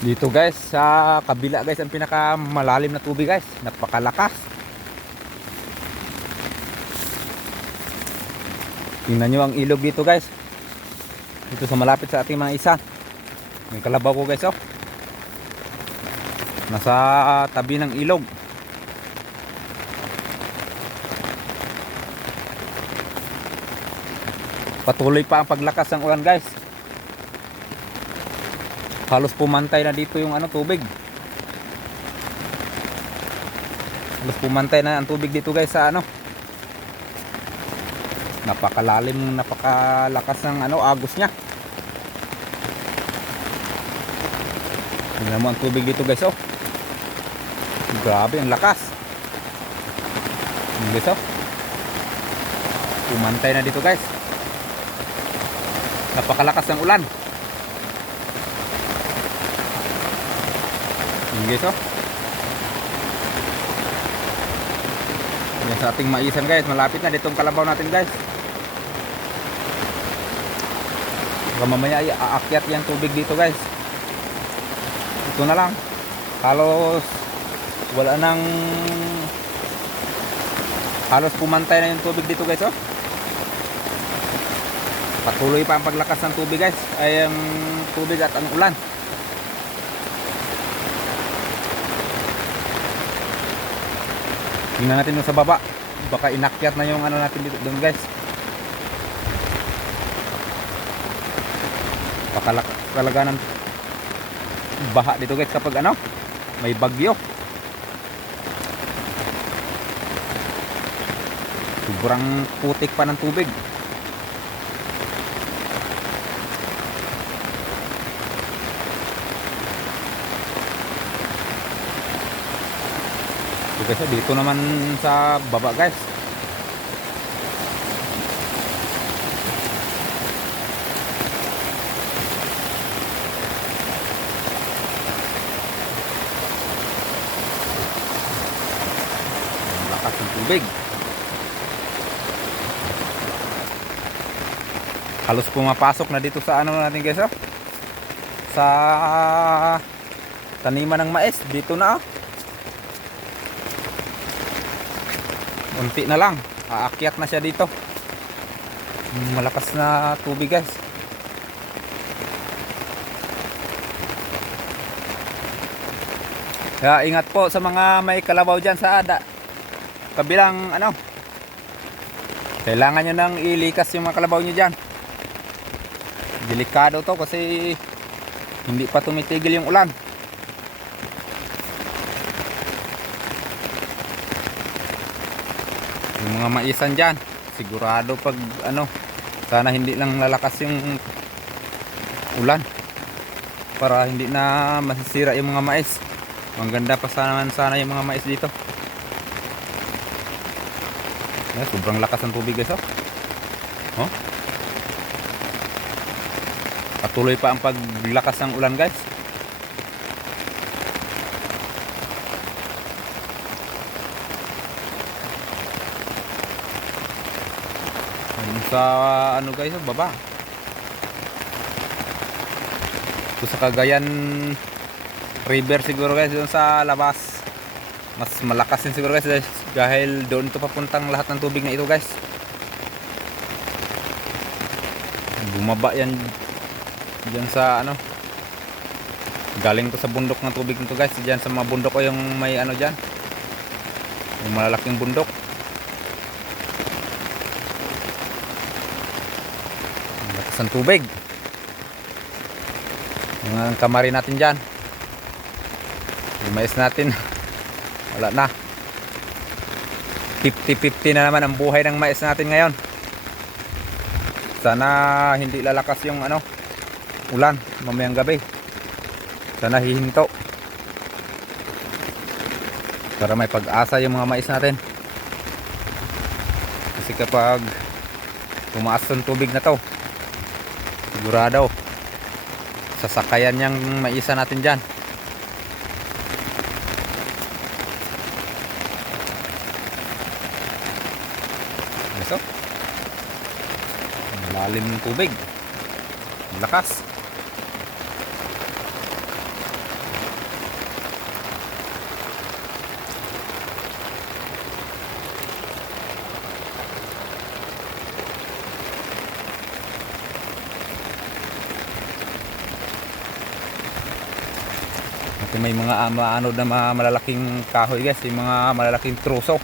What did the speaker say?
Dito guys, sa kabila guys, ang pinaka malalim na tubig guys. Napakalakas. Tingnan nyo ang ilog dito guys. Dito sa malapit sa ating mga isa. May kalabaw ko guys oh. Nasa tabi ng ilog. Patuloy pa ang paglakas ng ulan guys. Halos pumantay na dito yung tubig. Halos pumantay na ang tubig dito guys sa napakalalim, napakalakas ng agos niya. Tingnan mo ang tubig dito guys oh. Grabe ang lakas. Guys oh. Pumantay na dito guys. Napakalakas ng ulan. Guys oh. Yan sa ating maisan guys, malapit na ditong kalabaw natin guys. Baka mamaya ay aakyat yung tubig dito guys. Ito na lang. Halos wala nang, halos pumantay na yung tubig dito guys oh. Patuloy pa ang paglakas ng tubig guys. Ay ang tubig at ang ulan. Tingnan natin yung sa baba. Baka inakyat na yung natin dito doon guys. Baka talaga ng baha dito guys kapag may bagyo. Sobrang putik pa ng tubig. Guys, dito naman sa baba guys. Ang lakas ng tubig. Halos pumapasok na dito sa natin guys oh. Sa taniman ng mais dito na oh. Unti na lang, aakyat na siya dito. Malakas na tubig guys. Kaya ingat po sa mga may kalabaw dyan sa kabilang kailangan nyo nang ilikas yung mga kalabaw nyo dyan. Delikado to kasi hindi pa tumitigil yung ulan. Yung mga maisan dyan, sigurado pag sana hindi lang lalakas yung ulan para hindi na masisira yung mga mais. Ang ganda pa sana yung mga mais dito. Sobrang lakas ng tubig guys oh. Patuloy pa ang paglakas ng ulan guys. Sa guys baba. Ito sa Cagayan River siguro guys, doon sa labas. Mas malakas din siguro guys dahil doon ito papuntang lahat ng tubig na ito guys. Bumaba yan diyan sa galing to sa bundok ng tubig nito guys. Diyan sa mga bundok o yung may diyan. Yung malalaking bundok. Ang tubig. Yung kamari natin dyan, yung mais natin wala na. 50-50 na naman ang buhay ng mais natin ngayon. Sana hindi lalakas yung ulan mamayang gabi. Sana hihinto para may pag-asa yung mga mais natin. Kasi kapag tumaas yung tubig na to, sigurado sasakayan niyang maisa natin dyan. So, lalim ng tubig, lakas. Kasi may mga maanod na malalaking kahoy guys, yung mga malalaking truso.